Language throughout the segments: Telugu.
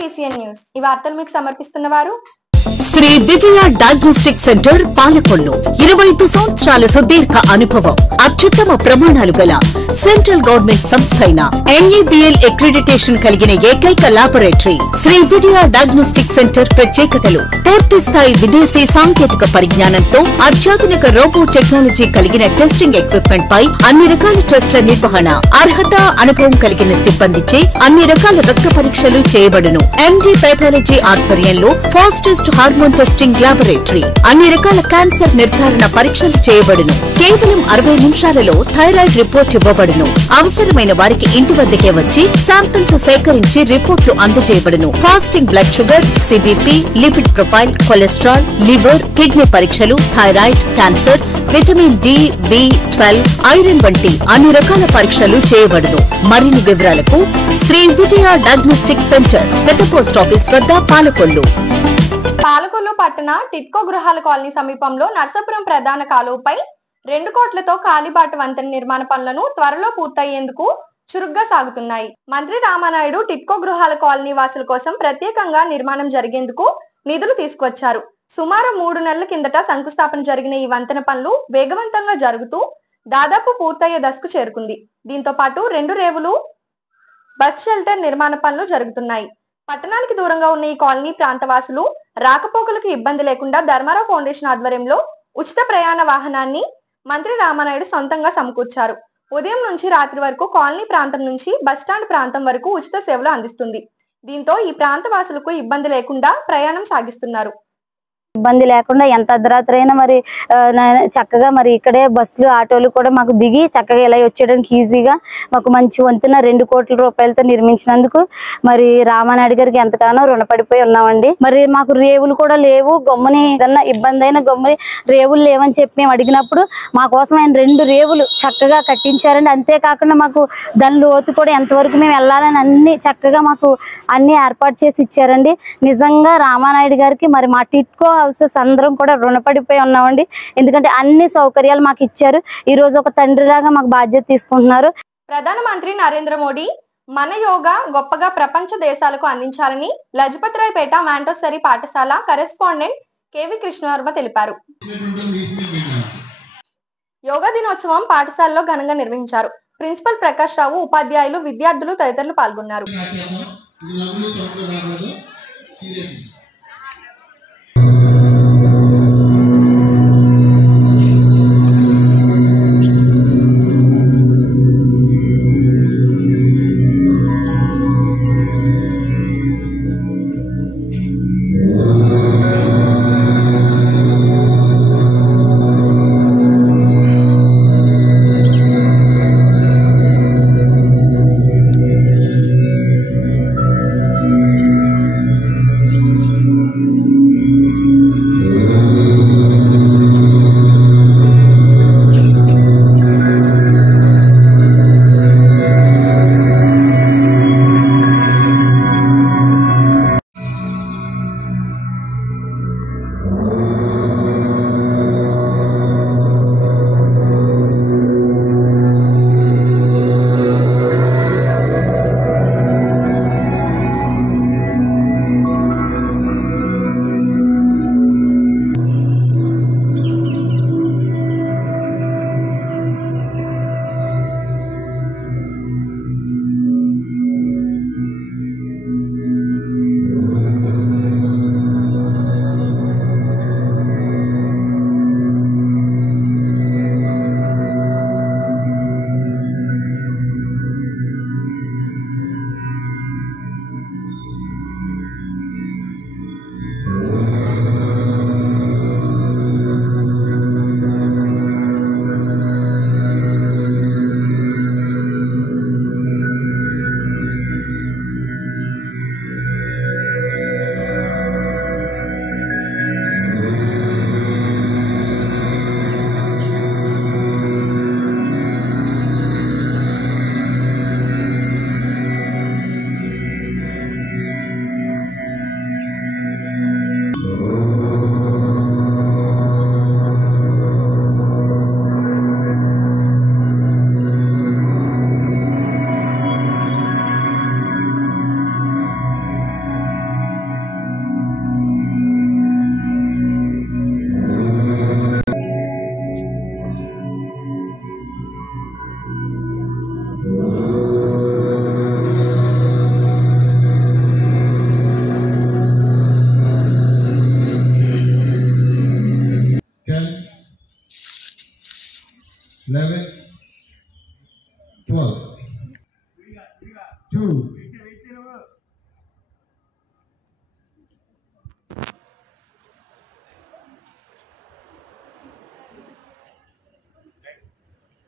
PCN న్యూస్ ఈ వార్తలు మీకు సమర్పిస్తున్నవారు శ్రీ విజయ డయాగ్నోస్టిక్ సెంటర్ పాలకొల్లు 25 సంవత్సరాల సుదీర్ఘ అనుభవం అత్యుత్తమ ప్రమాణాలు గల సెంట్రల్ గవర్నమెంట్ సంస్థ అయిన NABL అక్రిడిటేషన్ కలిగిన ఏకైక laboratory Shri Vijaya diagnostic centre ప్రత్యేకతలు పూర్తి స్థాయి విదేశీ సాంకేతిక పరిజ్ఞానంతో అత్యాధునిక రోబో టెక్నాలజీ కలిగిన టెస్టింగ్ ఎక్విప్మెంట్ పై అన్ని రకాల టెస్టుల నిర్వహణ అర్హత అనుభవం కలిగిన సిబ్బందిచే అన్ని రకాల రక్త పరీక్షలు చేయబడును MD పెథాలజీ ఆధ్వర్యంలో ఫాస్టెస్ట్ హార్మోన్ టెస్టింగ్ లాబొరేటరీ అన్ని రకాల క్యాన్సర్ నిర్ధారణ పరీక్షలు చేయబడును కేవలం 60 నిమిషాలలో థైరాయిడ్ రిపోర్ట్ ఇవ్వబడును అవసరమైన వారికి ఇంటి వద్దకే వచ్చి శాంపిల్స్ సేకరించి రిపోర్టులు అందజేయబడును fasting blood sugar CBP lipid profile cholesterol liver kidney పరీక్షలు thyroid cancer vitamin D B12 iron వంటి అన్ని రకాల పరీక్షలు చేయబడును మరిన్ని వివరాలకు శ్రీ విజయ డయాగ్నోస్టిక్ సెంటర్ పెద్ద పోస్ట్ ఆఫీస్ వద్ద పాలకొల్లు పట్టణ టిట్కో గృహాల కాలనీ సమీపంలో నర్సాపురం ప్రధాన కాలువపై 2 కోట్లతో కాలిబాట వంతెన నిర్మాణ పనులను త్వరలో పూర్తయ్యేందుకు చురుగ్గా సాగుతున్నాయి. మంత్రి రామానాయుడు టిట్కో గృహాల కాలనీ వాసుల కోసం ప్రత్యేకంగా నిర్మాణం జరిగేందుకు నిధులు తీసుకువచ్చారు. సుమారు 3 నెలల కిందట శంకుస్థాపన జరిగిన ఈ వంతెన పనులు వేగవంతంగా జరుగుతూ దాదాపు పూర్తయ్యే దశకు చేరుకుంది. దీంతో పాటు 2 రేవులు బస్ షెల్టర్ నిర్మాణ పనులు జరుగుతున్నాయి. పట్టణానికి దూరంగా ఉన్న ఈ కాలనీ ప్రాంతవాసులు రాకపోకలకు ఇబ్బంది లేకుండా ధర్మారావు ఫౌండేషన్ ఆధ్వర్యంలో ఉచిత ప్రయాణ వాహనాన్ని మంత్రి రామానాయుడు సొంతంగా సమకూర్చారు. ఉదయం నుంచి రాత్రి వరకు కాలనీ ప్రాంతం నుంచి బస్టాండ్ ప్రాంతం వరకు ఉచిత సేవలు అందిస్తుంది. దీంతో ఈ ప్రాంతవాసులకు ఇబ్బంది లేకుండా ప్రయాణం సాగిస్తున్నారు. ఇబ్బంది లేకుండా ఎంత అర్ధరాత్రి అయినా మరి చక్కగా మరి ఇక్కడే బస్సులు ఆటోలు కూడా మాకు దిగి చక్కగా ఇలా వచ్చేయడానికి ఈజీగా మాకు మంచి వంతున 2 కోట్ల రూపాయలతో నిర్మించినందుకు మరి రామానాయుడు గారికి ఎంతగానో రుణపడిపోయి ఉన్నామండి. మరి మాకు రేవులు కూడా లేవు, గమ్ముని ఏదన్నా ఇబ్బంది అయినా గమ్ముని రేవులు లేవని చెప్పి మేము అడిగినప్పుడు మా కోసం ఆయన 2 రేవులు చక్కగా కట్టించారండి. అంతేకాకుండా మాకు దాని లోతు కూడా ఎంతవరకు మేము వెళ్ళాలని అన్ని చక్కగా మాకు అన్ని ఏర్పాటు చేసి ఇచ్చారండి. నిజంగా రామానాయుడు గారికి మరి మా టిట్కో హౌసెస్ అందరం కూడా రుణపడిపోయి ఉన్నామండి. ఎందుకంటే అన్ని సౌకర్యాలు మాకు ఇచ్చారు. ఈ రోజు ఒక తండ్రిలాగా మాకు బాధ్యత తీసుకుంటున్నారు. ప్రధానమంత్రి నరేంద్ర మోడీ మన యోగా గొప్పగా ప్రపంచ దేశాలకు అందించాలని లజపతిరాయపేట మాంటోసరీ పాఠశాల కరెస్పాండెంట్ KV కృష్ణవర్మ తెలిపారు. యోగా దినోత్సవం పాఠశాలలో ఘనంగా నిర్వహించారు. ప్రిన్సిపల్ ప్రకాష్ రావు, ఉపాధ్యాయులు, విద్యార్థులు తదితరులు పాల్గొన్నారు.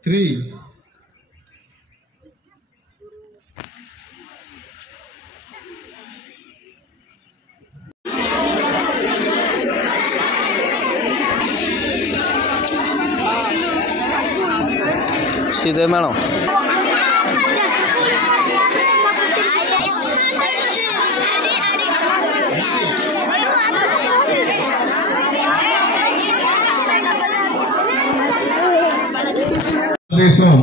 3. सीधे मैडम దేశం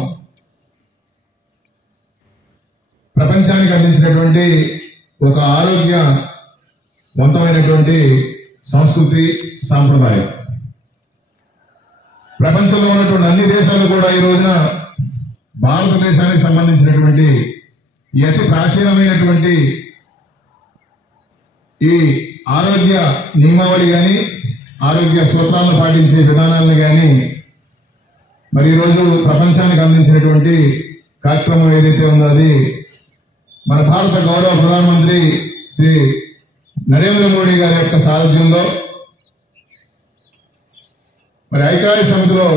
ప్రపంచానికి అందించినటువంటి ఒక ఆరోగ్యవంతమైనటువంటి సంస్కృతి సాంప్రదాయం. ప్రపంచంలో ఉన్నటువంటి అన్ని దేశాలు కూడా ఈ రోజున భారతదేశానికి సంబంధించినటువంటి ఈ అతి ప్రాచీనమైనటువంటి ఈ ఆరోగ్య నియమావళి కానీ ఆరోగ్య సూత్రాలను పాటించే విధానాలను కానీ మరి ఈరోజు ప్రపంచానికి అందించినటువంటి కార్యక్రమం ఏదైతే ఉందో అది మన భారత గౌరవ ప్రధానమంత్రి శ్రీ నరేంద్ర మోడీ గారి యొక్క సారథ్యంలో మరి ఐక్యరాజ్య సమితిలో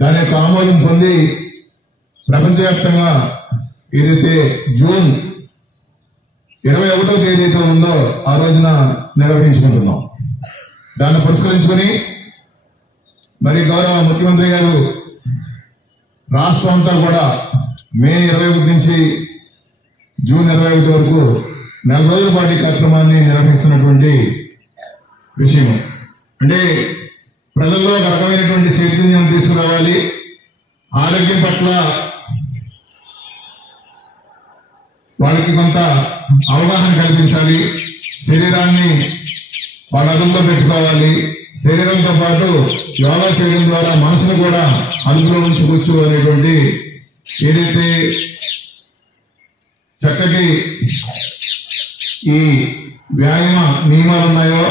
దాని యొక్క ఆమోదం పొంది ప్రపంచవ్యాప్తంగా ఏదైతే జూన్ 21వ తేదీ అయితే ఉందో ఆ రోజున నిర్వహించుకుంటున్నాం. దాన్ని పురస్కరించుకొని మరి గౌరవ ముఖ్యమంత్రి గారు రాష్ట్రం అంతా కూడా మే 21 నుంచి జూన్ 21 వరకు 4 రోజుల పాటు కార్యక్రమాన్ని నిర్వహిస్తున్నటువంటి విషయం. అంటే ప్రజల్లో ఒక రకమైనటువంటి చైతన్యం తీసుకురావాలి, ఆరోగ్యం పట్ల వాళ్ళకి కొంత అవగాహన కల్పించాలి, శరీరాన్ని వాళ్ళ అదుపులో పెట్టుకోవాలి, శరీరంతో పాటు యోగా చేయడం ద్వారా మనసును కూడా అదుపులో ఉంచుకోవచ్చు అనేటువంటి ఏదైతే చక్కటి ఈ వ్యాయామ నియమాలు ఉన్నాయో,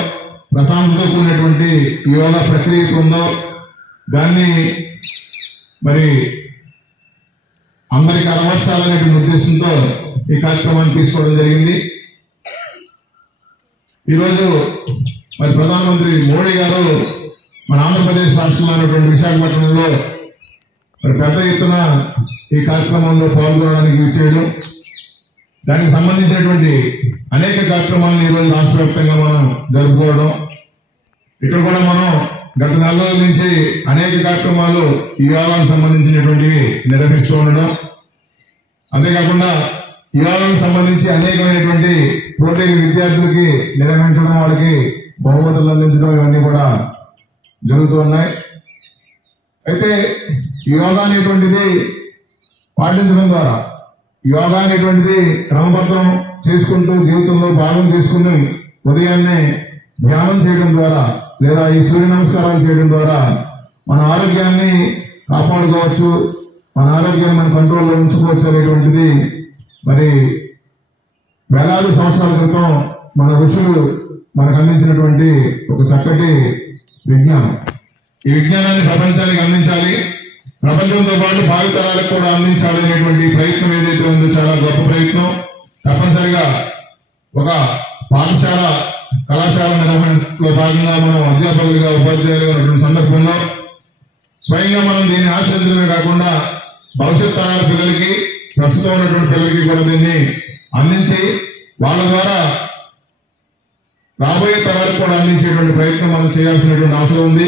ప్రశాంతతో కూడినటువంటి యోగా ప్రక్రియ ఉందో దాన్ని మరి అందరికి అలవర్చాలనేటువంటి ఉద్దేశంతో ఈ కార్యక్రమాన్ని తీసుకోవడం జరిగింది. ఈరోజు మరి ప్రధానమంత్రి మోడీ గారు మన ఆంధ్రప్రదేశ్ రాష్ట్రంలో ఉన్నటువంటి విశాఖపట్నంలో మరి పెద్ద ఎత్తున ఈ కార్యక్రమంలో పాల్గొనడానికి ఇచ్చేయడం, దానికి సంబంధించినటువంటి అనేక కార్యక్రమాలను ఈరోజు రాష్ట్ర వ్యాప్తంగా మనం జరుపుకోవడం, ఇక్కడ కూడా మనం గత 4 రోజుల నుంచి అనేక కార్యక్రమాలు ఈ యోగాకు సంబంధించినటువంటివి నిర్వహిస్తూ ఉండడం, అంతేకాకుండా యోగాకు సంబంధించి అనేకమైనటువంటి పోటీలు విద్యార్థులకి నిర్వహించడం, వాళ్ళకి బహుమతులు అందించడం ఇవన్నీ కూడా జరుగుతూ ఉన్నాయి. అయితే యోగా అనేటువంటిది పాటించడం ద్వారా, యోగా అనేటువంటిది క్రమబద్ధం చేసుకుంటూ జీవితంలో భాగం చేసుకుని ఉదయాన్నే ధ్యానం చేయడం ద్వారా లేదా ఈ సూర్య నమస్కారాలు చేయడం ద్వారా మన ఆరోగ్యాన్ని కాపాడుకోవచ్చు, మన ఆరోగ్యాన్ని మన కంట్రోల్లో ఉంచుకోవచ్చు అనేటువంటిది మరి వేలాది సంవత్సరాల క్రితం మన ఋషులు మనకు అందించినటువంటి ఒక చక్కటి విజ్ఞానం. ఈ విజ్ఞానాన్ని ప్రపంచానికి అందించాలి, ప్రపంచంతో పాటు భావితరాలకు కూడా అందించాలి అనేటువంటి ప్రయత్నం ఏదైతే ఉందో చాలా గొప్ప ప్రయత్నం. తప్పనిసరిగా ఒక పాఠశాల కళాశాల నిర్వహణలో భాగంగా మనం అధ్యాపకులుగా ఉపాధ్యాయులుగా ఉన్నటువంటి సందర్భంలో స్వయంగా మనం దీన్ని ఆచరించడమే కాకుండా భవిష్యత్ తరాల పిల్లలకి, ప్రస్తుతం ఉన్నటువంటి పిల్లలకి కూడా దీన్ని అందించి వాళ్ళ ద్వారా రాబోయే తరాలకు కూడా అందించేటువంటి ప్రయత్నం మనం చేయాల్సినటువంటి అవసరం ఉంది.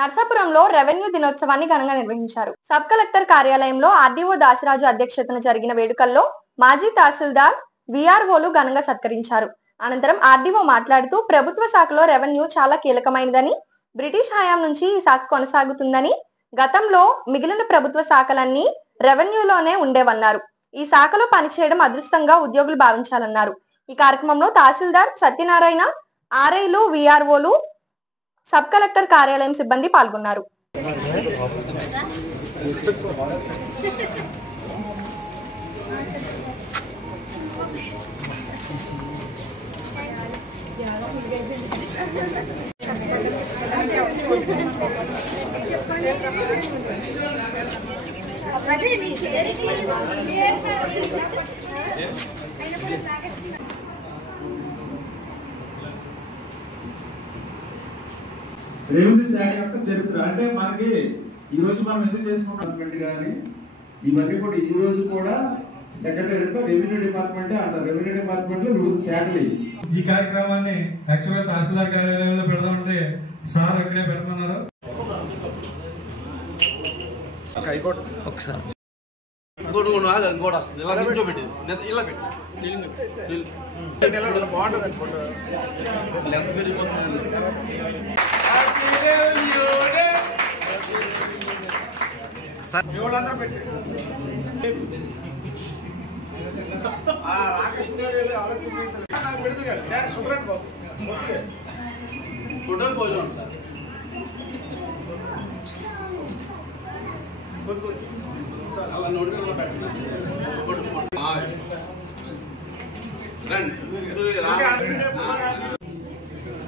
నర్సాపురంలో రెవెన్యూ దినోత్సవాన్ని ఘనంగా నిర్వహించారు. సబ్ కలెక్టర్ కార్యాలయంలో ఆర్డీఓ దాసిరాజు అధ్యక్షతన జరిగిన వేడుకల్లో మాజీ తహసీల్దార్ విఆర్ఓలు ఘనంగా సత్కరించారు. అనంతరం ఆర్డీఓ మాట్లాడుతూ ప్రభుత్వ శాఖలో రెవెన్యూ చాలా కీలకమైనదని, బ్రిటిష్ హయాం నుంచి ఈ శాఖ కొనసాగుతుందని, గతంలో మిగిలిన ప్రభుత్వ శాఖలన్నీ రెవెన్యూలోనే ఉండేవన్నారు. ఈ శాఖలో పనిచేయడం అదృష్టంగా ఉద్యోగులు భావించాలన్నారు. ఈ కార్యక్రమంలో తహసీల్దార్ సత్యనారాయణ, ఆర్ఐలు, విఆర్ఓలు, సబ్ కలెక్టర్ కార్యాలయం సిబ్బంది పాల్గొన్నారు. రెవెన్యూ శాఖ యొక్క చరిత్ర అంటే మనకి ఈ రోజు మనం ఎందుకు చేసుకుంటున్నటువంటి కానీ ఇవన్నీ కూడా ఈ రోజు కూడా సెక్రటేరియట్ రెవెన్యూ డిపార్ట్మెంటే అంటారు. రెవెన్యూ డిపార్ట్మెంట్ లో వివిధ శాఖలు. ఈ కార్యక్రమాన్ని యాక్చువల్గా తహసీల్దార్ కార్యాలయంలో పెడదామంటే సార్ ఇక్కడే పెడుతున్నారు. ఒకసారి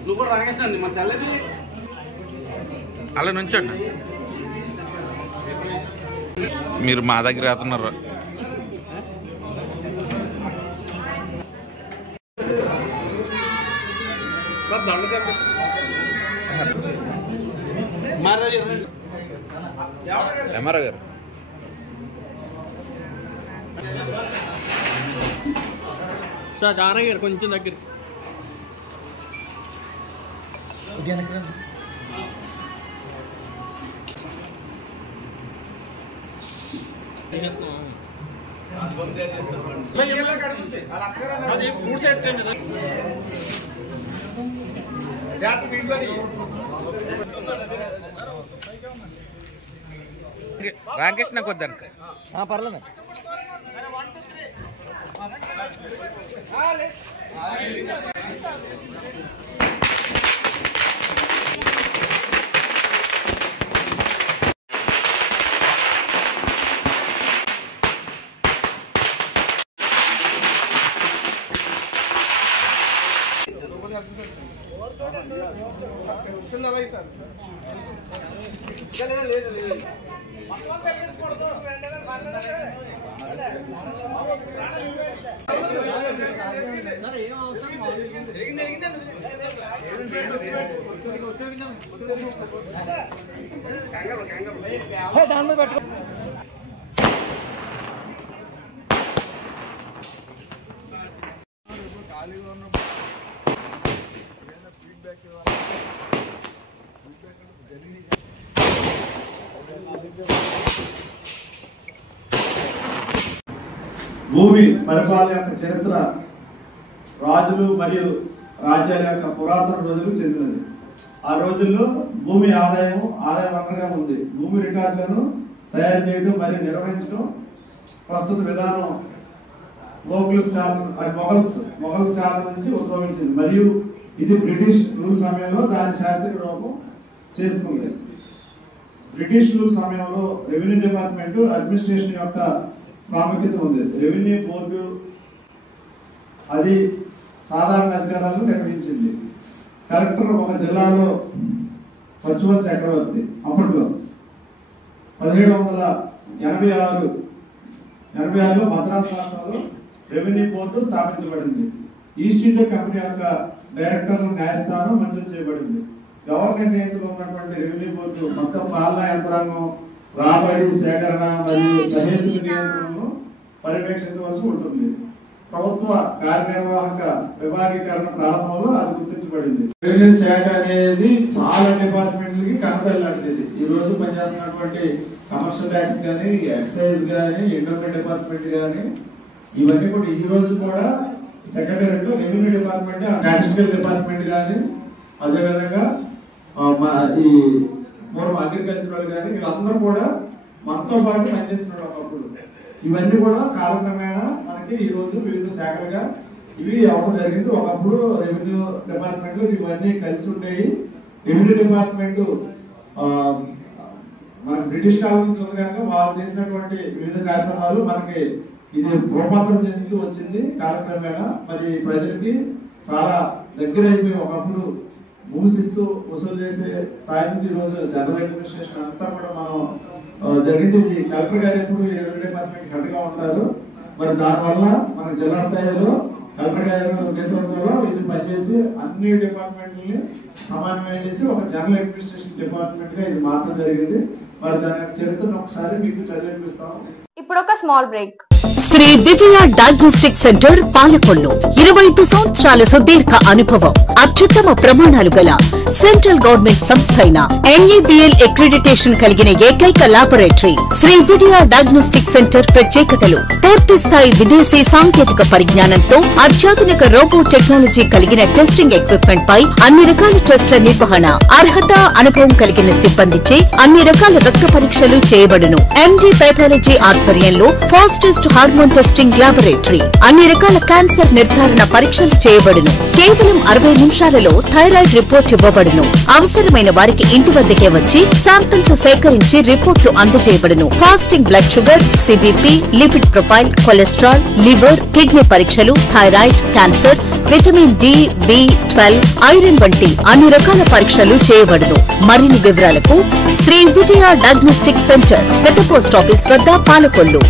నువ్వు కూడా రాగేసండి మా చల్లది అలా నుంచండి. మీరు మా దగ్గర వెళ్తున్నారు. ఎంఆర్ఓ గారు సార్ జానయ్య గారు కొంచెం దగ్గర రామకృష్ణ కొద్దానికి పర్లేదు. దాని పెట్టు. భూమి పరిపాలన యొక్క చరిత్ర రాజులు మరియు రాజ్యాల యొక్క పురాతన రోజులకు చెందినది. ఆ రోజుల్లో భూమి ఆదాయ వనరుగా ఉంది. భూమి రికార్డులను తయారు చేయడం మరియు నిర్వహించడం ప్రస్తుత విధానం మొఘల్స్ కాలం నుంచి ఉద్భవించింది మరియు ఇది బ్రిటిష్ రూల్ సమయంలో దాని శాస్త్రీయ రూపం చేసుకుంది. బ్రిటిష్ రూల్ సమయంలో రెవెన్యూ డిపార్ట్మెంట్ అడ్మినిస్ట్రేషన్ యొక్క ప్రాముఖ్యత ఉంది. రెవెన్యూ బోర్డు అది సాధారణ అధికారాలను నిర్వహించింది. కలెక్టర్ ఒక జిల్లాలో వర్చువల్ చక్రవర్తి. అప్పట్లో 1786లో మద్రాసు రాష్ట్రంలో రెవెన్యూ బోర్డు స్థాపించబడింది. ఈస్ట్ ఇండియా కంపెనీ యొక్క డైరెక్టర్ల న్యాయస్థానం మంజూరు చేయబడింది. గవర్నర్ నియంత్రణలో ఉన్నటువంటి రెవెన్యూ బోర్డు మొత్తం పాలనా యంత్రాంగం, రాబడి సేకరణ మరియు సహేతుక నియంత్రణను పర్యవేక్షించవలసి ఉంటుంది. ప్రభుత్వ కార్యనిర్వాహక విభాగీకరణ ప్రారంభంలో అది గుర్తించబడింది. రెవెన్యూ శాఖ అనేది చాలా డిపార్ట్మెంట్లకి కనతల్లి లాంటిది. ఈ రోజు పనిచేస్తున్నటువంటి కమర్షియల్ ట్యాక్స్ కానీ, ఎక్సైజ్ కానీ, ఎండోమెంట్ డిపార్ట్మెంట్ కానీ ఇవన్నీ కూడా ఈ రోజు కూడా secretariat revenue department, statistical department కానీ, అదేవిధంగా ఈ పూర్వం అగ్రికల్చరల్ కానీ వీళ్ళందరూ కూడా మనతో పాటు పనిచేస్తున్నారు ఒకప్పుడు. ఇవన్నీ కూడా కాలక్రమేణా మనకి ఈ రోజు వివిధ శాఖలుగా ఇవి అవ్వడం జరిగింది. ఒకప్పుడు రెవెన్యూ డిపార్ట్మెంట్ ఇవన్నీ కలిసి ఉండేవి. రెవెన్యూ డిపార్ట్మెంట్ మనకి బ్రిటిష్ కాలం నుంచి ఉంది కనుక వాళ్ళు చేసినటువంటి వివిధ కార్యక్రమాలు మనకి ఇది రూపాంతరం చెందుతూ వచ్చింది కాలక్రమేణా. మరి ప్రజలకి చాలా దగ్గర అయిపోయి ఒకప్పుడు మూసిస్తూ వసూలు చేసే స్థాయి నుంచి ఈ రోజు జనరల్ అడ్మినిస్ట్రేషన్ అంతా కూడా మనం జరిగింది. కలెక్టర్ గారు ఎప్పుడు ఈ రెవెన్యూ డిపార్ట్మెంట్ హెడ్ గా ఉంటారు. మరి దానివల్ల మనకి జిల్లా స్థాయిలో కలెక్టర్ గారి నేతృత్వంలో ఇది పనిచేసి అన్ని డిపార్ట్మెంట్లని సమన్వయం చేసి ఒక జనరల్ అడ్మినిస్ట్రేషన్ డిపార్ట్మెంట్ గా ఇది మార్చడం జరిగింది. మరి దాని యొక్క చరిత్రను ఒకసారి మీకు చదివిపిస్తాం. ఇప్పుడు ఒక small break. Shri Vijaya diagnostic centre Palakollu 25 సంవత్సరాల సుదీర్ఘ అనుభవం, అత్యుత్తమ ప్రమాణాలు గల సెంట్రల్ గవర్నమెంట్ సంస్థ అయిన NABL అక్రిడిటేషన్ కలిగిన ఏకైక laboratory Shri Vijaya diagnostic centre. ప్రత్యేకతలు: పూర్తి స్థాయి విదేశీ సాంకేతిక పరిజ్ఞానంతో అత్యాధునిక రోబో టెక్నాలజీ కలిగిన టెస్టింగ్ ఎక్విప్మెంట్ పై అన్ని రకాల టెస్టుల నిర్వహణ, అర్హత, అనుభవం కలిగిన సిబ్బందిచే అన్ని రకాల రక్త పరీక్షలు చేయబడును. MD పైథాలజీ ఆధ్వర్యంలో ఫాస్టెస్ట్ హార్మోన్ టెస్టింగ్ లాబొరేటరీ, అన్ని రకాల క్యాన్సర్ నిర్ధారణ పరీక్షలు చేయబడును. కేవలం 60 నిమిషాలలో థైరాయిడ్ రిపోర్ట్ ఇవ్వబడును. అవసరమైన వారికి ఇంటి వద్దకే వచ్చి శాంపిల్స్ సేకరించి రిపోర్ట్లు అందజేయబడును. Fasting blood sugar, CBP, lipid profile, cholesterol, liver, kidney పరీక్షలు, thyroid, cancer, vitamin D, B12, iron వంటి అన్ని రకాల పరీక్షలు చేయబడును. మరిన్ని వివరాలకు శ్రీ విజయ డయాగ్నోస్టిక్ సెంటర్, పెద్ద పోస్ట్ ఆఫీస్ వద్ద, పాలకొల్లు.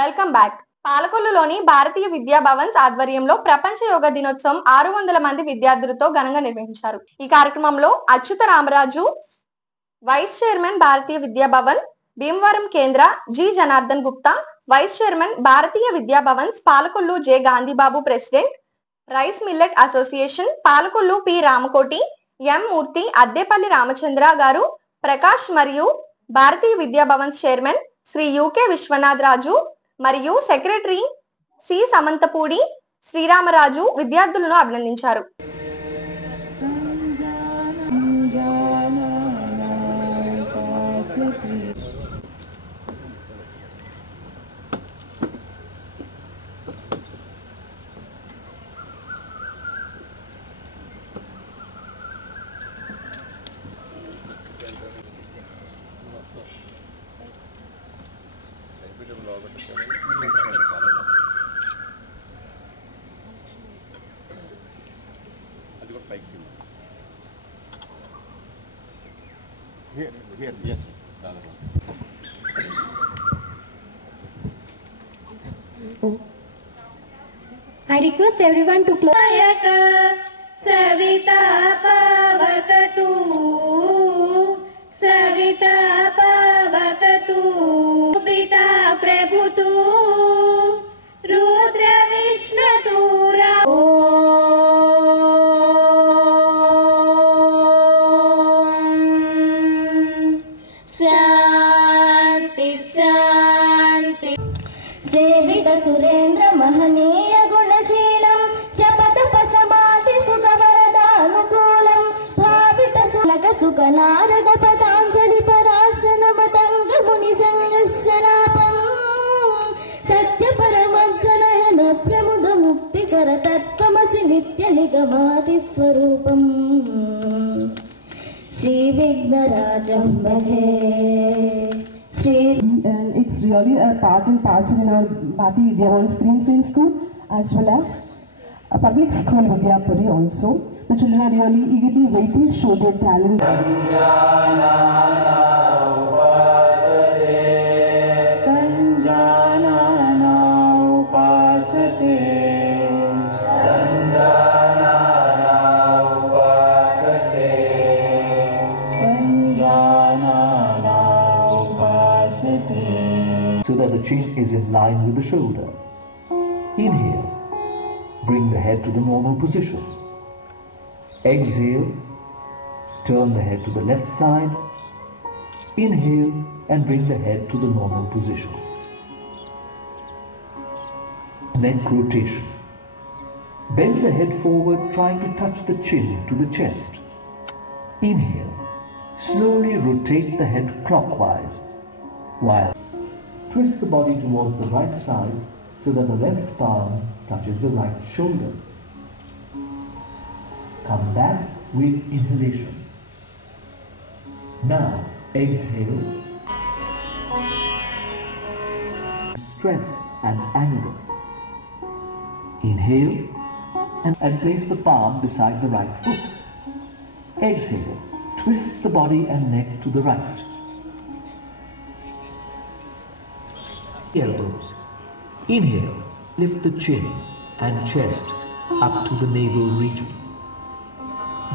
Welcome back. పాలకొల్లులోని భారతీయ విద్యా భవన్స్ ఆధ్వర్యంలో ప్రపంచ యోగా దినోత్సవం 600 మంది విద్యార్థులతో ఘనంగా నిర్వహించారు. ఈ కార్యక్రమంలో అచ్యుత రామరాజు, వైస్ చైర్మన్ భారతీయ విద్యా భవన్ భీమవరం కేంద్ర, G. Janardhan Gupta, vice chairman Bharatiya Vidya Bhavans Palakollu, J. Gandhibabu, president rice millet association Palakollu, P. Ramakoti, M. Murthy, Addepalli Ramachandra garu, Prakash మరియు భారతీయ విద్యా భవన్స్ చైర్మన్ శ్రీ UK విశ్వనాథ్ రాజు మరియు సెక్రటరీ C. సమంతపూడి శ్రీరామరాజు విద్యార్థులను అభినందించారు. Here, yes. I request everyone to close. Savita Pavakatu, Savita Pavakatu, Pita Prabhutu, Rudra Vishnadura. Shanti Shanti Sevita Surendra Mahaniya Gunashilam Japatapa Samadhi Sukavardhanukulam Bhavita Sulaka Sukanarada Patanjali Parasana Matanga Muni Sangasanapam Satya Paramajjanayana Pramuda Muktikara Tattvamasi Nitya Nigamati Swarupam Shri Vighnarajam Bhaje And it's really a part and parcel in our Bharati Vidya Bhavan Greenfield School as well as a public school Vidyapuri also. The children are really eagerly waiting to show their talent. So that the chin is in line with the shoulder. Inhale, bring the head to the normal position. Exhale, turn the head to the left side. Inhale and bring the head to the normal position. Neck rotation. Bend the head forward, trying to touch the chin to the chest. Inhale, slowly rotate the head clockwise, while twist the body towards the right side so that the left palm touches the right shoulder. Come back with inhalation. Now exhale. Stress and anger. Inhale and place the palm beside the right foot. Exhale. Twist the body and neck to the right. Elbows. Inhale, lift the chin and chest up to the navel region.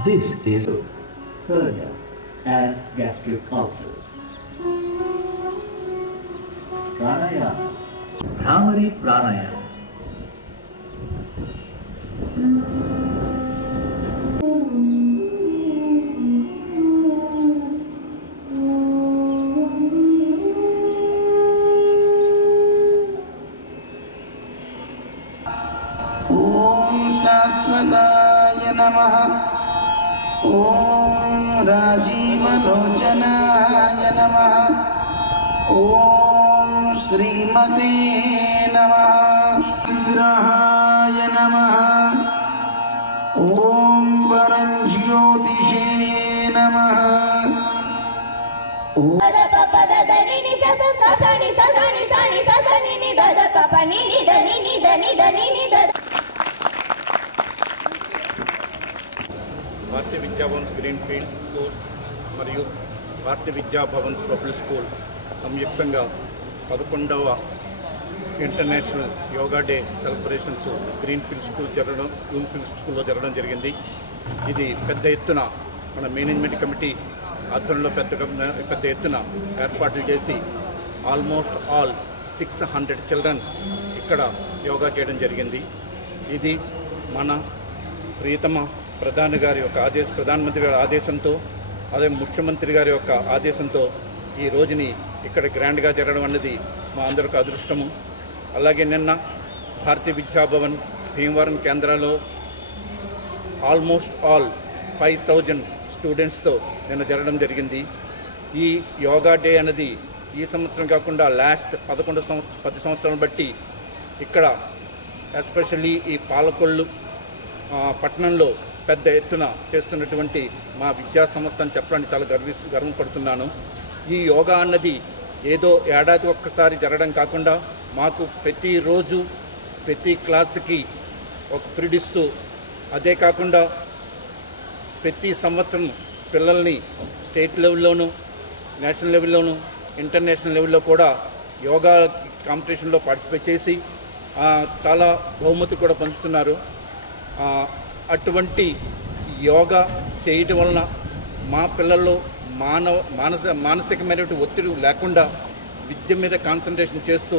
This is hernia. and gastric ulcers. Pranayama. Bhramari Pranayama. शाश्वताय नमः। ॐ राजीवलोचनाय नमः। ॐ श्रीमते नमः। विग्रहाय नमः। ॐ परञ्ज्योतिषे नमः। Bharatiya Vidyabhavans green field school మరియు భారతీయ విద్యాభవన్స్ పబ్లిక్ స్కూల్ సంయుక్తంగా 11వ international yoga day celebrations green field స్కూల్లో జరగడం జరిగింది. ఇది పెద్ద ఎత్తున మన మేనేజ్మెంట్ కమిటీ ఆధ్వర్యంలో పెద్ద ఎత్తున ఏర్పాట్లు చేసి ఆల్మోస్ట్ ఆల్ 600 చిల్డ్రన్ ఇక్కడ యోగా చేయడం జరిగింది. ఇది మన ప్రియతమ ప్రధానమంత్రి గారి ఆదేశంతో అదే ముఖ్యమంత్రి గారి యొక్క ఆదేశంతో ఈ రోజుని ఇక్కడ గ్రాండ్గా జరగడం అన్నది మా అందరికీ అదృష్టము. అలాగే నిన్న భారతీయ విద్యాభవన్ భీమవరం కేంద్రాల్లో ఆల్మోస్ట్ ఆల్ 5000 స్టూడెంట్స్తో నిన్న జరగడం జరిగింది. ఈ యోగా డే అనేది ఈ సంవత్సరం కాకుండా లాస్ట్ 10 సంవత్సరాలు బట్టి ఇక్కడ ఎస్పెషల్లీ ఈ పాలకొల్లు పట్టణంలో పెద్ద ఎత్తున చేస్తున్నటువంటి మా విద్యా సంస్థ అని చెప్పడానికి చాలా గర్వపడుతున్నాను. ఈ యోగా అన్నది ఏదో ఏడాది ఒక్కసారి జరగడం కాకుండా మాకు ప్రతిరోజు ప్రతి క్లాసుకి ఒక పీరియడ్ ఇస్తూ, అదే కాకుండా ప్రతి సంవత్సరం పిల్లల్ని స్టేట్ లెవెల్లోనూ నేషనల్ లెవెల్లోనూ ఇంటర్నేషనల్ లెవెల్లో కూడా యోగా కాంపిటీషన్లో పార్టిసిపేట్ చేసి చాలా బహుమతి కూడా పంచుతున్నారు. అటువంటి యోగా చేయటం వలన మా పిల్లల్లో మానసికమైనటువంటి ఒత్తిడి లేకుండా విద్య మీద కాన్సన్ట్రేషన్ చేస్తూ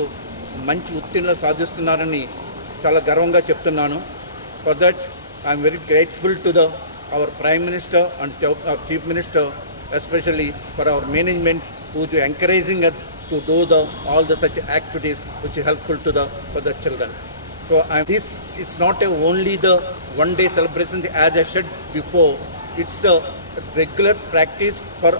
మంచి ఉత్తీర్ణత సాధిస్తున్నారని చాలా గర్వంగా చెప్తున్నాను. For that I'm very grateful to our Prime Minister and our Chief Minister, especially for our management who is encouraging us to do all the such activities which is helpful to for the children. So this is not only the one day celebration, as I said before, it's a regular practice for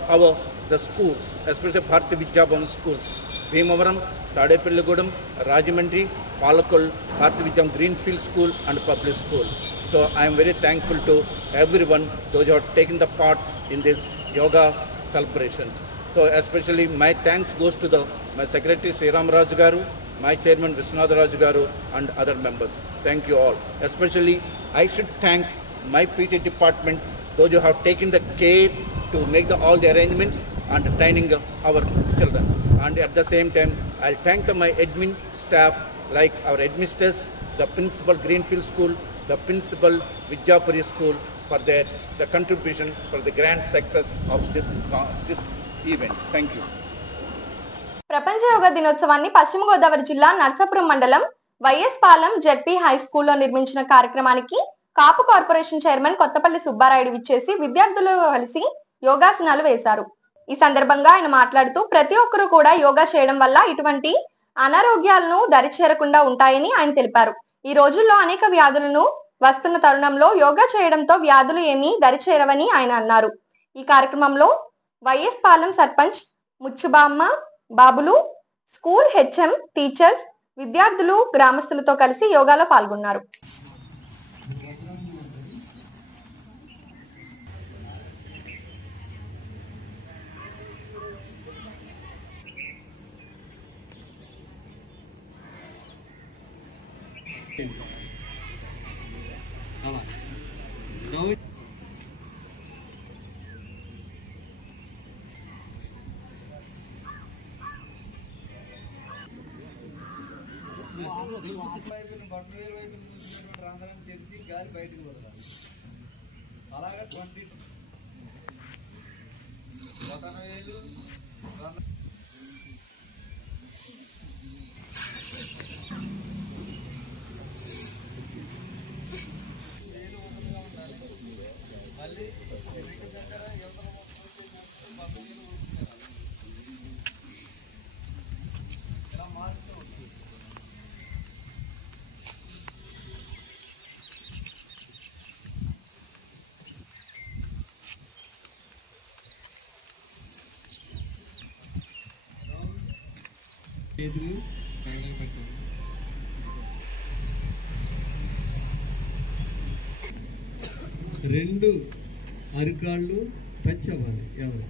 the schools, especially Bharatiya Vidyabhavan schools, Bhimavaram, Tadepalligudam, Rajamandri, Palakol, Bharatiya Vidyabhavan Greenfield School and Public School. So I am very thankful to everyone those who have taken the part in this yoga celebrations. So especially my thanks goes to my secretary Sriram Raj Garu, my chairman Viswanath Raj Garu and other members. Thank you all. Especially I should thank my PT department, those who have taken the care to make all the arrangements and training our children. And at the same time I'll thank my admin staff like our headmisters, the principal Greenfield School, the principal Vidyapuri School for the contribution for the grand success of this event. Thank you. ప్రపంచ యోగా దినోత్సవాన్ని పశ్చిమ గోదావరి జిల్లా నర్సాపురం మండలం వైఎస్ పాలెం జెడ్పీ హై స్కూల్లో నిర్మించిన కార్యక్రమానికి కాపు కార్పొరేషన్ చైర్మన్ కొత్తపల్లి సుబ్బారాయుడు విచ్చేసి విద్యార్థులతో కలిసి యోగాసనాలు వేశారు. ఈ సందర్భంగా ఆయన మాట్లాడుతూ ప్రతి ఒక్కరూ కూడా యోగా చేయడం వల్ల ఇటువంటి అనారోగ్యాలను దరిచేరకుండా ఉంటాయని ఆయన తెలిపారు. ఈ రోజుల్లో అనేక వ్యాధులను వస్తున్న తరుణంలో యోగా చేయడంతో వ్యాధులు ఏమీ దరిచేరవని ఆయన అన్నారు. ఈ కార్యక్రమంలో వైఎస్ పాలెం సర్పంచ్ ముచ్చుబామ్మ, బాబులు, స్కూల్ హెచ్ఎం, టీచర్స్, విద్యార్థులు, గ్రామస్తులతో కలిసి యోగాలో పాల్గొన్నారు. అలాగే 20 రెండు అరికాళ్ళు టచ్ అవ్వాలి. ఎవరు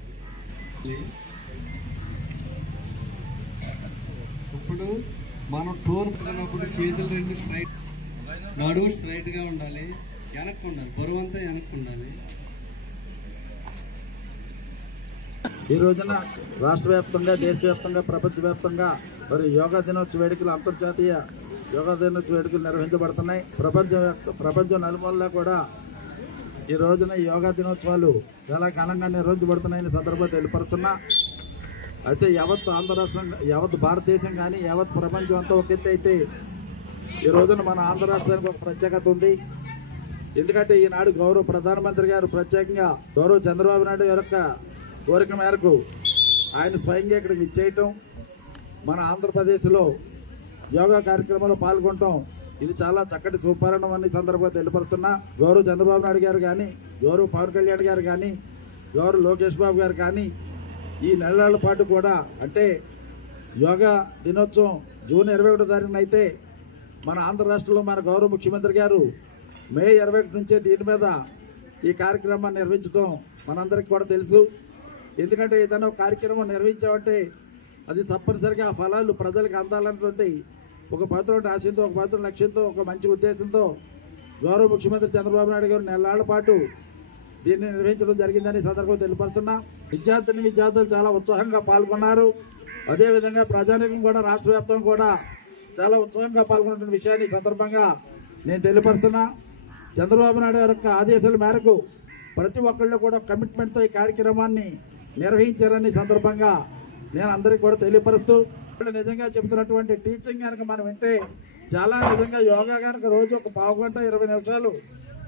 ఇప్పుడు మనం టోర్ పడినప్పుడు చేతులు రెండు స్ట్రైట్, నడువు స్ట్రైట్గా ఉండాలి, వెనక్కి ఉండాలి, బరువు అంతా వెనక్కి ఉండాలి. ఈ రోజున రాష్ట్ర వ్యాప్తంగా, దేశవ్యాప్తంగా, ప్రపంచవ్యాప్తంగా మరి యోగా దినోత్సవ వేడుకలు, అంతర్జాతీయ యోగా దినోత్సవ వేడుకలు నిర్వహించబడుతున్నాయి. ప్రపంచం నలుమూలలా కూడా ఈ రోజున యోగా దినోత్సవాలు చాలా ఘనంగా నిర్వహించబడుతున్నాయని సందర్భంగా తెలియపరుస్తున్నా. అయితే యావత్ ఆంధ్ర రాష్ట్రం, యావత్ భారతదేశం కానీ యావత్ ప్రపంచం అంతా ఒక ఎత్తు అయితే ఈ రోజున మన ఆంధ్ర రాష్ట్రానికి ఒక ప్రత్యేకత ఉంది. ఎందుకంటే ఈనాడు గౌరవ ప్రధానమంత్రి గారు ప్రత్యేకంగా గౌరవ చంద్రబాబు నాయుడు గారి యొక్క కోరిక మేరకు ఆయన స్వయంగా ఇక్కడికి విచ్చేయటం, మన ఆంధ్రప్రదేశ్లో యోగా కార్యక్రమంలో పాల్గొనటం ఇది చాలా చక్కటి సుపరిణామం అనే సందర్భంగా తెలియపరుస్తున్నా. గౌరవ చంద్రబాబు నాయుడు గారు కానీ, గౌరవ పవన్ కళ్యాణ్ గారు కానీ, గౌరవ లోకేష్ బాబు గారు కానీ ఈ నెలల పాటు కూడా, అంటే యోగా దినోత్సవం జూన్ 21 తారీఖున అయితే మన ఆంధ్ర రాష్ట్రంలో మన గౌరవ ముఖ్యమంత్రి గారు మే 21 నుంచే దీని మీద ఈ కార్యక్రమాన్ని నిర్వహించడం మనందరికీ కూడా తెలుసు. ఎందుకంటే ఏదైనా ఒక కార్యక్రమం నిర్వహించామంటే అది తప్పనిసరిగా ఆ ఫలాలు ప్రజలకు అందాలన్నటువంటి ఒక పవిత్రమైన ఆశయంతో, ఒక పవిత్రమైన లక్ష్యంతో, ఒక మంచి ఉద్దేశంతో గౌరవ ముఖ్యమంత్రి చంద్రబాబు నాయుడు గారు నెలల పాటు దీన్ని నిర్వహించడం జరిగిందని సందర్భంగా తెలియపరుస్తున్నా. విద్యార్థులు చాలా ఉత్సాహంగా పాల్గొన్నారు. అదేవిధంగా ప్రజానీకం కూడా రాష్ట్ర వ్యాప్తంగా కూడా చాలా ఉత్సాహంగా పాల్గొన్న విషయాన్ని సందర్భంగా నేను తెలియపరుస్తున్నా. చంద్రబాబు నాయుడు గారి యొక్క ఆదేశాల మేరకు ప్రతి ఒక్కళ్ళు కూడా కమిట్మెంట్తో ఈ కార్యక్రమాన్ని నిర్వహించారని సందర్భంగా నేను అందరికీ కూడా తెలియపరుస్తూ, నిజంగా చెబుతున్నటువంటి టీచింగ్ కనుక మనం వింటే చాలా నిజంగా యోగా కనుక రోజు ఒక పావు గంట 20 నిమిషాలు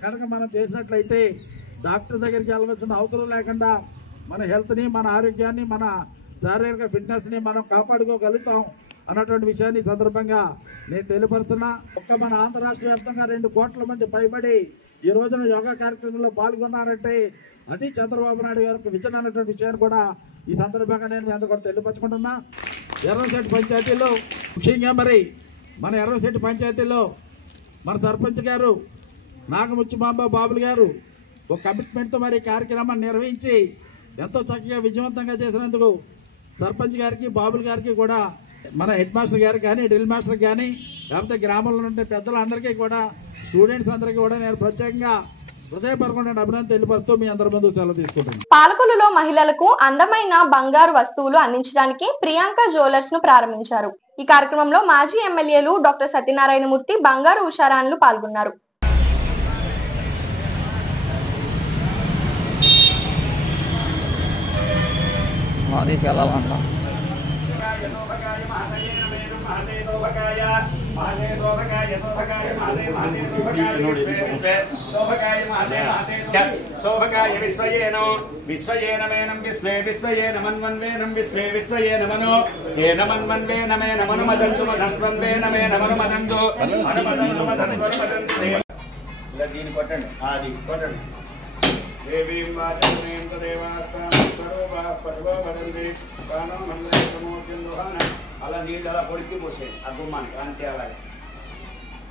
కనుక మనం చేసినట్లయితే డాక్టర్ దగ్గరికి వెళ్ళవలసిన అవసరం లేకుండా మన హెల్త్ని, మన ఆరోగ్యాన్ని, మన శారీరక ఫిట్నెస్ని మనం కాపాడుకోగలుగుతాం అన్నటువంటి విషయాన్ని సందర్భంగా నేను తెలియపరుస్తున్నా. ఒక్క మన ఆంధ్ర రాష్ట్ర వ్యాప్తంగా 2 కోట్ల మంది పైబడి ఈ రోజున యోగా కార్యక్రమంలో పాల్గొన్నారంటే అది చంద్రబాబు నాయుడు గారికి విజన్ అన్నటువంటి విషయాన్ని కూడా ఈ సందర్భంగా నేను మీ అందరూ కూడా తెలియపరచుకుంటున్నా. ఎర్రశెట్టి పంచాయతీలో ముఖ్యంగా మరి మన ఎర్రశెట్టి పంచాయతీలో మన సర్పంచ్ గారు నాగముచ్చిమాంబ బాబులు గారు ఒక కమిట్మెంట్తో మరి కార్యక్రమాన్ని నిర్వహించి ఎంతో చక్కగా విజయవంతంగా చేసినందుకు సర్పంచ్ గారికి, బాబులు గారికి కూడా, మన హెడ్ మాస్టర్ గారికి కానీ, డ్రిల్ మాస్టర్ కానీ, లేకపోతే గ్రామంలో ఉండే పెద్దలందరికీ కూడా, స్టూడెంట్స్ అందరికీ కూడా నేను ప్రత్యేకంగా హృదయపూర్వకమైన అభినందన తెలియపరుస్తూ మీ అందరి ముందు సెలవు తీసుకుంటున్నాను. పాలకొల్లులో మహిళలకు అందమైన బంగారు వస్తువులు అందించడానికి ప్రియాంక జ్యువెలర్స్ ను ప్రారంభించారు. ఈ కార్యక్రమంలో మాజీ ఎమ్మెల్యేలు డాక్టర్ సత్యనారాయణమూర్తి, బంగారు ఉషారాన్లు పాల్గొన్నారు. శోభకాయ విశ్వయేనో విశ్వయేన మేనం విశ్వే విశ్వయేన మన్వన్వేనం విశ్వే విశ్వయేన మనో ఏన మన్వన్వేన మేన మనుమదంతు మదన్వన్వేన మేన మనుమదంతు అనుమదంతు మదన్వన్మదంతు. ఇలా దీన్ని కొట్టండి, అది కొట్టండి. దేవీం వాచనమేం తదేవాస్తాం స్వరూపా పశువా వదంతి కానం మంత్రే సమోద్యం దుహాన. అలా నీళ్ళు అలా పొడికి పోసేయండి ఆ గుమ్మానికి, అంతే. అలాగే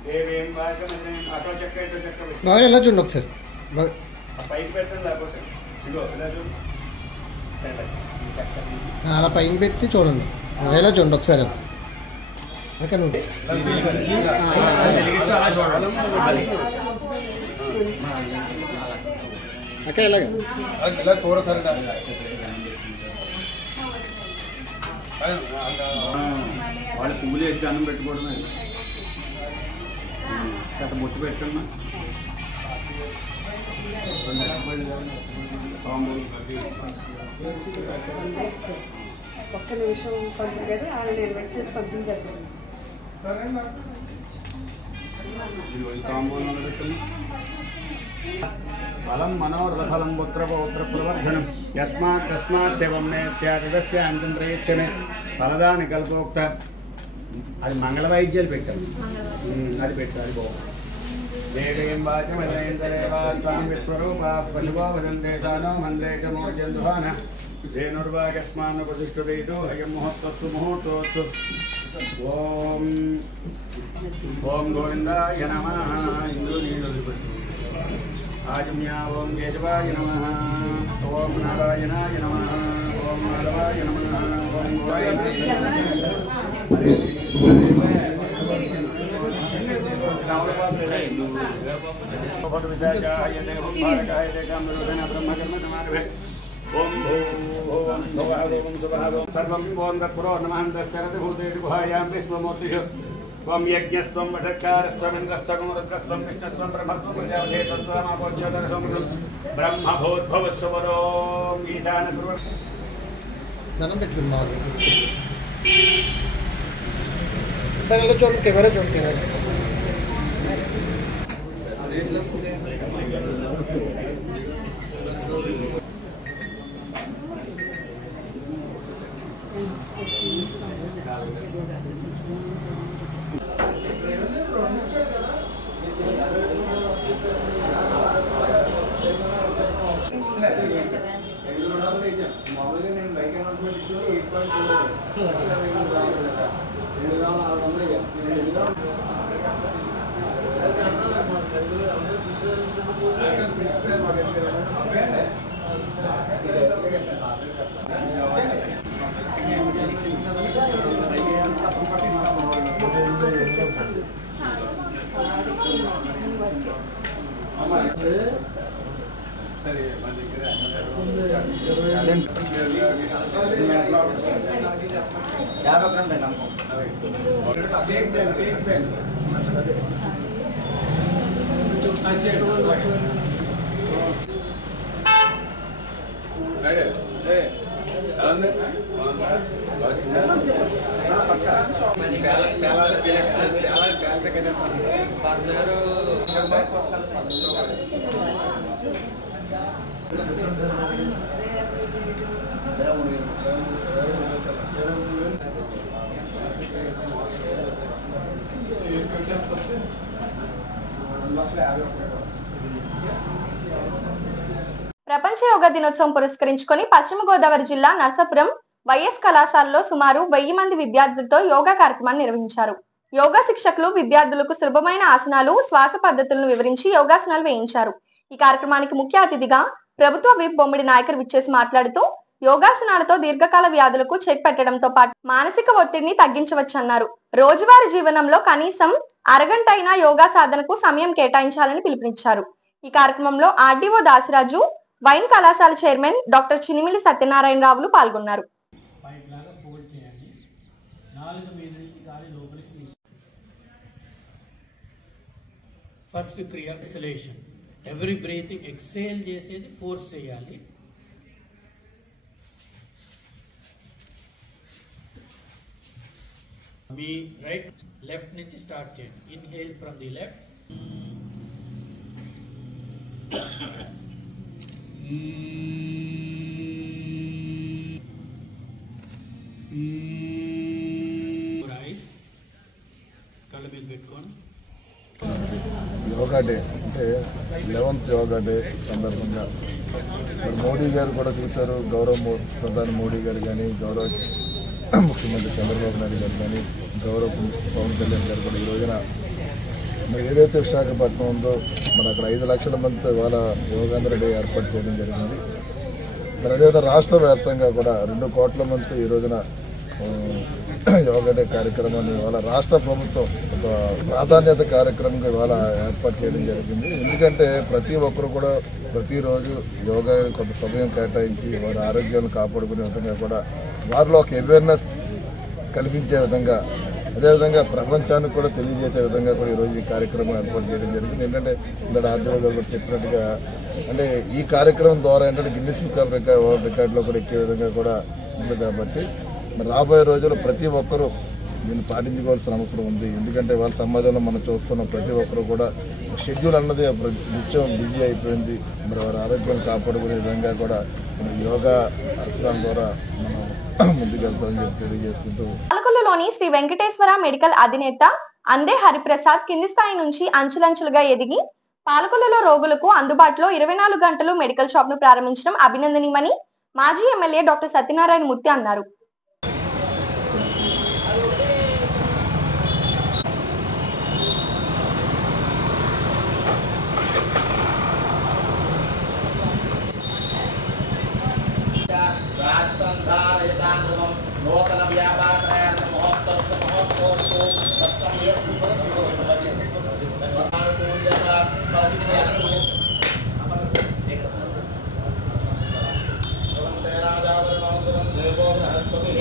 దేవీం వాచనమేం అటో చెక్క ఇటో చెక్క పెట్టి ఎలా చూడండి ఒకసారి పైకి పెట్టండి, లేకపోతే ఇగో ఇలా చూడు, అలా పైన పెట్టి చూడండి. ఎలా చూడండి ఒకసారి అక్కడ నువ్వు అక్క ఇలాగే ఇలా చూడసరి వాళ్ళు పువ్వులు వేసి అన్నం పెట్టుకోవడమే. గత బొట్టు పెట్టమ్మా. ఒక్క నిమిషం పంపించారు ఆయన నేను వెయిట్ చేసి పంపించారు ఫలం మనోరథఫలం పుత్రపౌత్రప్రవర్ధనం యస్మాత్ తస్మాత్ శివం మే స్యాదస్య అంతం ప్రయచ్చమే ఫలదాని కల్పోక్త అది మంగళ వైద్యాలు పెట్టారు అది పెట్టారు బాగుంది దేవేం వాచమేవాస్వామి విశ్వరూపా పశువా వదందేశానో మందేశమోజందుహాన ధేనుర్వాగస్మాన్ ప్రతిష్ఠురేతు అయం ముహూర్తస్సు ముహూర్తోస్తు ఓం ఓం గోవిందాయ నమః ఇంద్రు నీళ్ళు आजम्या ओम केशवाय नमः ओम नारायणाय नमः ओम माधवाय नमः ओम त्वं यज्ञस्त्वं वषट्कारस्त्वं इन्द्रस्त्वं रुद्रस्त्वं विष्णुस्त्वं ब्रह्मत्वं प्रजापतित्वं त्वमापोज्योतिरसं ब्रह्मभूद्भवस्वरोम् ईशानस्वरूप దండం పెట్టుకుని మాకు సరే ఇలా చూడండి కెమెరా చూడండి మామూలుగా నేను బైక్ అనౌన్స్మెంట్ ఇచ్చింది 8.8. ప్రపంచ యోగా దినోత్సవం పురస్కరించుకొని పశ్చిమ గోదావరి జిల్లా నర్సాపురం వైఎస్ కళాశాలలో సుమారు 1000 మంది విద్యార్థులతో యోగా కార్యక్రమాన్ని నిర్వహించారు. యోగా శిక్షకులు విద్యార్థులకు సులభమైన ఆసనాలు, శ్వాస పద్ధతులను వివరించి యోగాసనాలు వేయించారు. ఈ కార్యక్రమానికి ముఖ్య అతిథిగా ప్రభుత్వ విప్ బొమ్మిడి నాయకర్ విచ్చేసి మాట్లాడుతూ యోగాసనాలతో దీర్ఘకాల వ్యాధులకు చెక్ పెట్టడంతో పాటు మానసిక ఒత్తిడిని తగ్గించవచ్చన్నారు. రోజువారీ జీవనంలో కనీసం అరగంట అయినా యోగా సాధనకు సమయం కేటాయించాలని పిలుపునిచ్చారు. ఈ కార్యక్రమంలో ఆర్డీఓ దాసిరాజు, వైన్ కళాశాల చైర్మన్ డాక్టర్ చినిమిలి సత్యనారాయణరావులు పాల్గొన్నారు. ఫస్ట్ క్రియ ఎక్సలేషన్. ఎవ్రీ బ్రీతింగ్ ఎక్సేల్ చేసేది ఫోర్స్ చేయాలి. మీ రైట్ లెఫ్ట్ నుంచి స్టార్ట్ చేయండి. Inhale from the left, rice కళ్ళు మీద పెట్టుకోండి. యోగా డే అంటే 11th యోగా డే సందర్భంగా మరి మోడీ గారు కూడా చూశారు. గౌరవ ప్రధాని మోడీ గారు కానీ, గౌరవ ముఖ్యమంత్రి చంద్రబాబు నాయుడు గారు కానీ, గౌరవ పవన్ కళ్యాణ్ గారు కూడా ఈ రోజున మరి ఏదైతే విశాఖపట్నం ఉందో మరి అక్కడ 5 లక్షల మందితో ఇవాళ యోగాంధ్ర డే ఏర్పాటు చేయడం జరిగింది. మరి అదేవిధంగా రాష్ట్ర వ్యాప్తంగా కూడా 2 కోట్ల మందితో ఈ రోజున యోగా డే కార్యక్రమాన్ని ఇవాళ రాష్ట్ర ప్రభుత్వం ఒక ప్రాధాన్యత కార్యక్రమంగా ఇవాళ ఏర్పాటు చేయడం జరిగింది. ఎందుకంటే ప్రతి ఒక్కరు కూడా ప్రతిరోజు యోగా కొంత సమయం కేటాయించి వారి ఆరోగ్యాన్ని కాపాడుకునే విధంగా కూడా వారిలో ఒక అవేర్నెస్ కల్పించే విధంగా అదేవిధంగా ప్రపంచానికి కూడా తెలియజేసే విధంగా కూడా ఈరోజు ఈ కార్యక్రమం ఏర్పాటు చేయడం జరిగింది. ఏంటంటే ఇందాక ఆర్డీఓ గారు కూడా చెప్పినట్టుగా అంటే ఈ కార్యక్రమం ద్వారా ఏంటంటే గిన్నిస్ బుక్ ఆఫ్ వరల్డ్ రికార్డులో కూడా ఎక్కే విధంగా కూడా ఉంది. కాబట్టి మరి రాబోయే రోజుల్లో ప్రతి ఒక్కరూ దీన్ని పాటించుకోవాల్సిన అవసరం ఉంది. ఎందుకంటే వాళ్ళ సమాజంలో మనం చూస్తున్న ప్రతి ఒక్కరు కూడా షెడ్యూల్ అన్నది నిత్యం బిజీ అయిపోయింది. మరి వారి ఆరోగ్యాన్ని కాపాడుకునే విధంగా కూడా యోగా ఆసనాల ద్వారా మనం ముందుకెళ్తామని చెప్పి తెలియజేసుకుంటూ పాలకొల్లులోని శ్రీ వెంకటేశ్వర మెడికల్ అధినేత అందే హరిప్రసాద్ కింది స్థాయి నుంచి అంచులంచులుగా ఎదిగి పాలకొల్లులో రోగులకు అందుబాటులో 24 గంటలు మెడికల్ షాప్ ను ప్రారంభించడం అభినందనీయమని మాజీ ఎమ్మెల్యే డాక్టర్ సత్యనారాయణ మూర్తి అన్నారు. నూతన వ్యాపార ప్రయాణ మహోత్సవ దేవో బృహస్పతి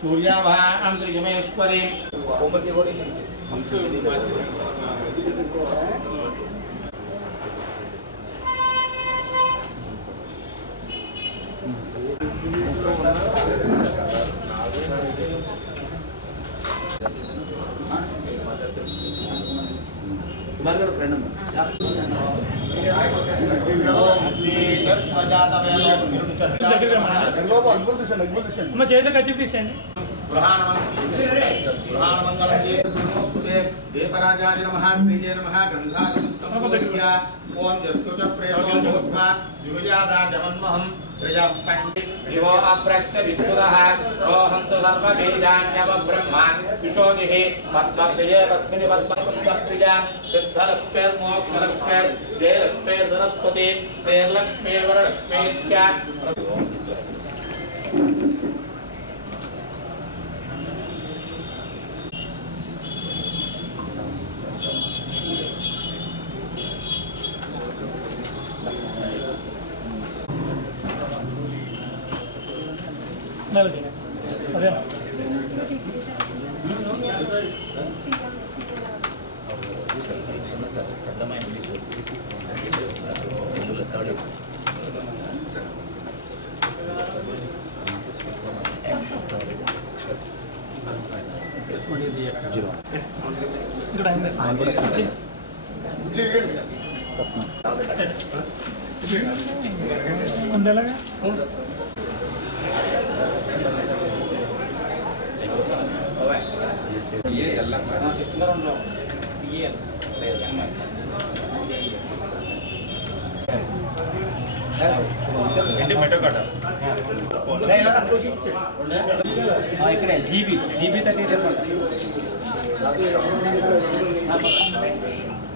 सूर्याभां श्रीगमेश्वरी देवराजाय नमः श्रीजय नमः गंधादिमस्तंभोज्ञ ओम जस्सुच प्रेतो भोस्मा जुगजादा जवन्महं श्रियः पंच दिवो अप्रस्य विद्युतः रोहन्तु सर्वबीजान्यव ब्रह्मान् विशोदिः पद्मप्रिये पद्मिनि पद्मकुन्दप्रिया सिद्धलक्ष्मीर्मोक्षलक्ष्मीर् जयलक्ष्मीर्धनस्पति श्रीर्लक्ष्मीर्वरलक्ष्मीत्या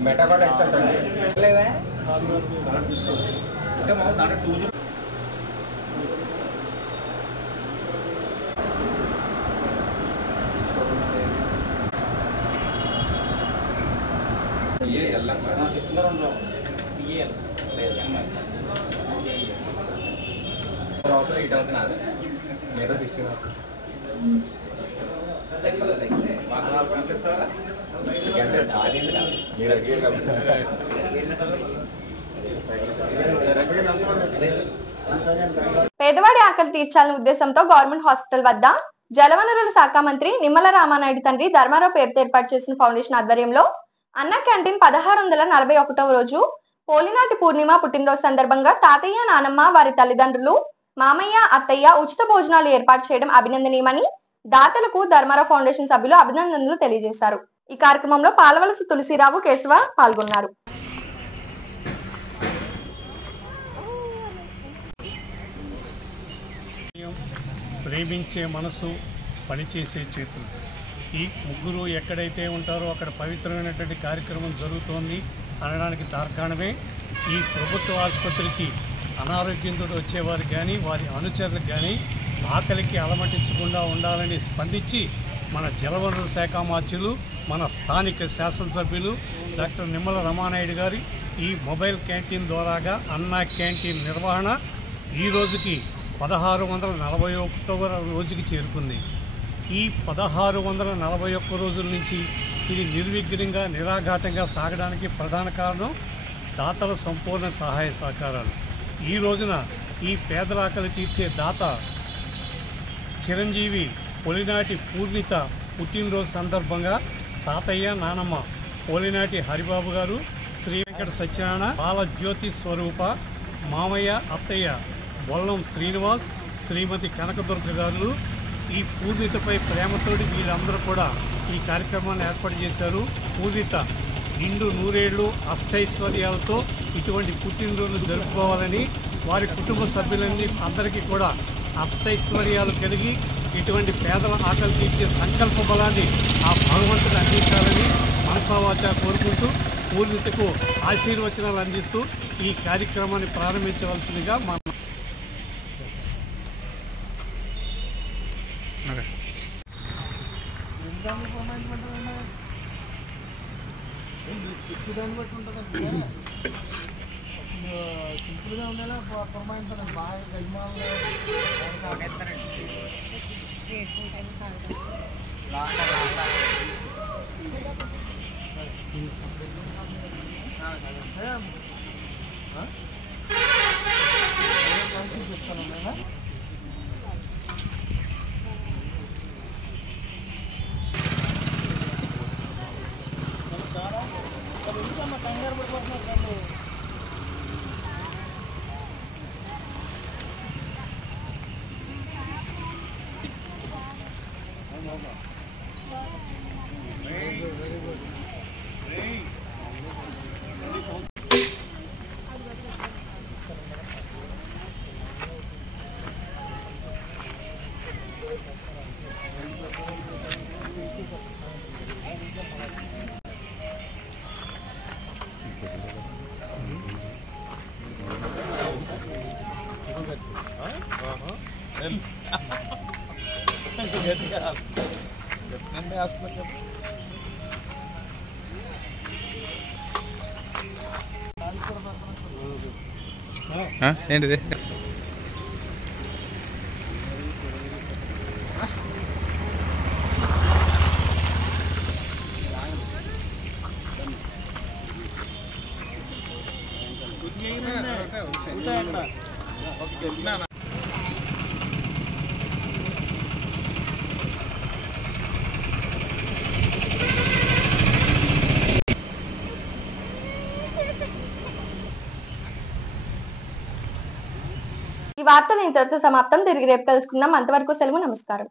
मेटाकॉट एक्सेप्ट ये मेरा 16 పేదవాడి ఆకలి తీర్చాలనే ఉద్దేశంతో గవర్నమెంట్ హాస్పిటల్ వద్ద జలవనరుల శాఖ మంత్రి నిమ్మల రామానాయుడు తండ్రి ధర్మారావు పేరుతో ఏర్పాటు చేసిన ఫౌండేషన్ ఆధ్వర్యంలో అన్న క్యాంటీన్ 1641వ రోజు పోలినాటి పూర్ణిమ పుట్టినరోజు సందర్భంగా తాతయ్య నానమ్మ వారి తల్లిదండ్రులు మామయ్య అత్తయ్య ఉచిత భోజనాలు ఏర్పాటు చేయడం అభినందనీయమని దాతలకు ధర్మారావు ఫౌండేషన్ సభ్యులు అభినందనలు తెలియజేశారు. ఈ కార్యక్రమంలో పాలవలస తులసిరావు కేశవ పాల్గొన్నారు. ప్రేమించే మనసు, పనిచేసే చేతులు, ఈ ముగ్గురు ఎక్కడైతే ఉంటారో అక్కడ పవిత్రమైనటువంటి కార్యక్రమం జరుగుతోంది అనడానికి తార్కాణమే ఈ ప్రభుత్వ ఆసుపత్రికి అనారోగ్యంతో వచ్చేవారు కానీ వారి అనుచరులకు కానీ ఆకలికి అలమటించకుండా ఉండాలని స్పందించి మన జలవనరుల శాఖ మంత్రులు మన స్థానిక శాసనసభ్యులు డాక్టర్ నిమ్మల రమానాయుడు గారి ఈ మొబైల్ క్యాంటీన్ ద్వారాగా అన్నా క్యాంటీన్ నిర్వహణ ఈ రోజుకి 1641వ రోజుకి చేరుకుంది. ఈ 1641 రోజుల నుంచి ఇది నిర్విఘ్నంగా నిరాఘాటంగా సాగడానికి ప్రధాన కారణం దాతల సంపూర్ణ సహాయ సహకారాలు. ఈ రోజున ఈ పేదల ఆకలి తీర్చే దాత చిరంజీవి పోలినాటి పూర్ణిత పుట్టినరోజు సందర్భంగా తాతయ్య నానమ్మ పోలినాటి హరిబాబు గారు, శ్రీ వెంకట సత్యనారాయణ, బాలజ్యోతి స్వరూప, మామయ్య అత్తయ్య బొల్లం శ్రీనివాస్, శ్రీమతి కనకదుర్గ గారు ఈ పూర్ణితపై ప్రేమతోటి వీళ్ళందరూ కూడా ఈ కార్యక్రమాన్ని ఏర్పాటు చేశారు. పూర్ణిత నిండు నూరేళ్లు అష్టైశ్వర్యాలతో ఇటువంటి పుట్టినరోజులు జరుపుకోవాలని వారి కుటుంబ సభ్యులన్నీ అందరికీ కూడా అష్టైశ్వర్యాలు కలిగి ఇటువంటి పేదల ఆకలి తీర్చే సంకల్ప బలాన్ని ఆ భగవంతుడు అందించాలని మనసావాచ కోరుకుంటూ పూర్ణితకు ఆశీర్వచనాలు అందిస్తూ ఈ కార్యక్రమాన్ని ప్రారంభించవలసిందిగా మా సింపుల్గా ఉండేలా పురమాయించడం బాగా యజమానులు చెప్తాను. ఎందుకమ్మా కంగారు పడిపోతున్నారు? ఏంటిది? ఈ వార్తలు ఇంతవరకు సమాప్తం. తిరిగి రేపు కలుసుకుందాం. అంతవరకు సెలవు. నమస్కారం.